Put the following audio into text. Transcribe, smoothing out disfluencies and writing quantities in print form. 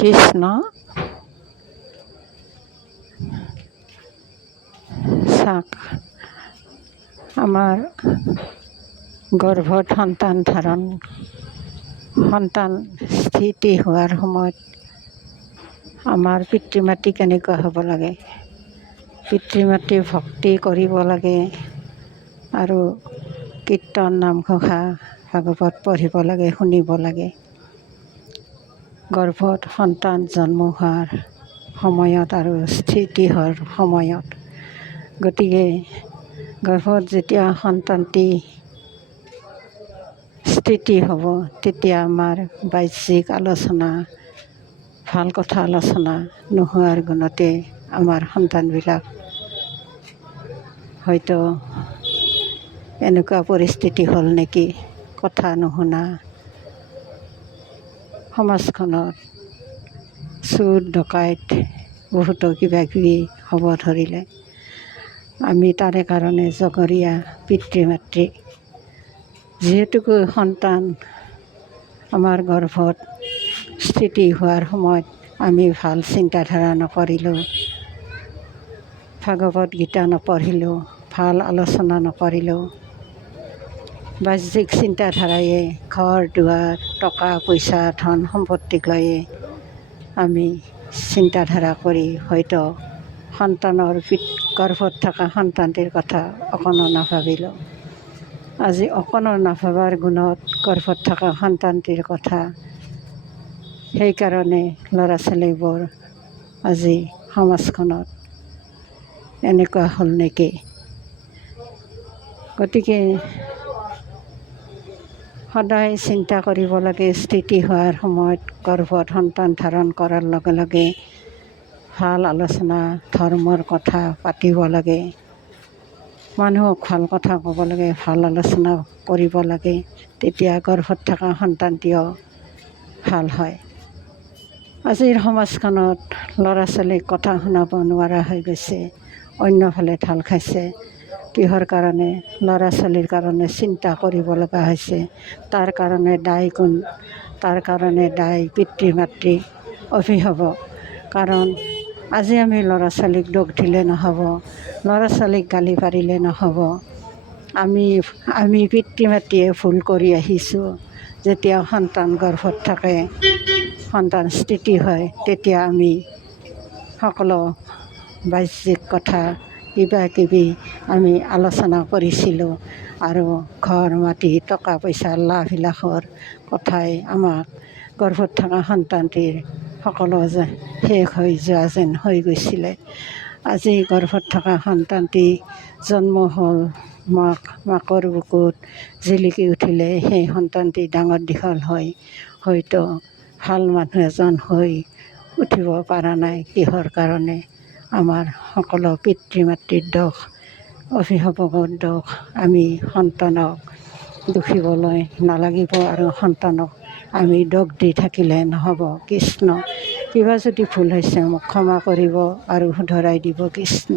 কৃষ্ণ চাওক, আমাৰ গৰ্ভত সন্তান স্থিতি হোৱাৰ সময়ত আমাৰ পিতৃ মাতৃ কেনেকুৱা হ'ব লাগে। পিতৃ মাতৃ ভক্তি কৰিব লাগে আৰু কীৰ্তন নামঘোষা ভাগৱত পঢ়িব লাগে, শুনিব লাগে। গৰ্ভত সন্তান জন্ম হোৱাৰ সময়ত আৰু স্থিতি হোৱাৰ সময়ত, গতিকে গৰ্ভত যেতিয়া সন্তানটি স্থিতি হ'ব, তেতিয়া আমাৰ বাহ্যিক আলোচনা, ভাল কথা আলোচনা নোহোৱাৰ গুণতে আমাৰ সন্তানবিলাক হয়তো এনেকুৱা পৰিস্থিতি হ'ল নেকি, কথা নুশুনা, সমাজখনত চোৰ ডকাইত বহুতো কিবাকিবি হ'ব ধৰিলে। আমি তাৰে কাৰণে জগৰীয়া পিতৃ মাতৃ, যিহেতুকৈ সন্তান আমাৰ গৰ্ভত স্থিতি হোৱাৰ সময়ত আমি ভাল চিন্তাধাৰা নকৰিলোঁ, ভাগৱত গীতা নপঢ়িলোঁ, ভাল আলোচনা নকৰিলোঁ, বাহ্যিক চিন্তাধাৰায়ে ঘৰ দুৱাৰ, টকা পইচা, ধন সম্পত্তিক লৈয়ে আমি চিন্তাধাৰা কৰি হয়তো গৰ্ভত থকা সন্তানটিৰ কথা অকণো নাভাবিলোঁ। আজি অকণো নাভাবাৰ গুণত গৰ্ভত থকা সন্তানটিৰ কথা, সেইকাৰণে ল'ৰা ছোৱালীবোৰ আজি সমাজখনত এনেকুৱা হ'ল নেকি। গতিকে সদায় চিন্তা কৰিব লাগে, স্থিতি হোৱাৰ সময়ত গৰ্ভত সন্তান ধাৰণ কৰাৰ লগে লগে ভাল আলোচনা, ধৰ্মৰ কথা পাতিব লাগে, মানুহক ভাল কথা ক'ব লাগে, ভাল আলোচনা কৰিব লাগে, তেতিয়া গৰ্ভত থকা সন্তানটিও ভাল হয়। আজিৰ সমাজখনত ল'ৰা ছোৱালীক কথা শুনাব নোৱাৰা হৈ গৈছে, অন্যফালে ঢাল খাইছে। কিহৰ কাৰণে? ল'ৰা ছোৱালীৰ কাৰণে চিন্তা কৰিব লগা হৈছে। তাৰ কাৰণে দায়ী কোন? তাৰ কাৰণে দায়ী পিতৃ মাতৃ, অভিভাৱক। কাৰণ আজি আমি ল'ৰা ছোৱালীক দোষ দিলে নহ'ব, ল'ৰা ছোৱালীক গালি পাৰিলে নহ'ব। আমি পিতৃ মাতৃয়ে ভুল কৰি আহিছোঁ। যেতিয়া সন্তান গৰ্ভত থাকে, সন্তান স্থিতি হয়, তেতিয়া আমি সকলো বাহ্যিক কথা কিবাকিবি আমি আলোচনা কৰিছিলোঁ আৰু ঘৰ মাটি, টকা পইচা, লাভ বিলাসৰ কথাই আমাক গৰ্ভত থকা সন্তানটিৰ সকলো শেষ হৈ যোৱা যেন হৈ গৈছিলে। আজি গৰ্ভত থকা সন্তানটি জন্ম হ'ল, মাকৰ বুকুত জিলিকি উঠিলে, সেই সন্তানটি ডাঙৰ দীঘল হয়, হয়তো ভাল মানুহ এজন হৈ উঠিব পৰা নাই। কিহৰ কাৰণে? আমাৰ সকলো পিতৃ মাতৃৰ দোষ, অভিভাৱকৰ দোষ। আমি সন্তানক দুখিবলৈ নালাগিব আৰু সন্তানক আমি দোষ দি থাকিলে নহ'ব। কৃষ্ণ। কিবা যদি ভুল হৈছে মোক ক্ষমা কৰিব আৰু শুধৰাই দিব। কৃষ্ণ।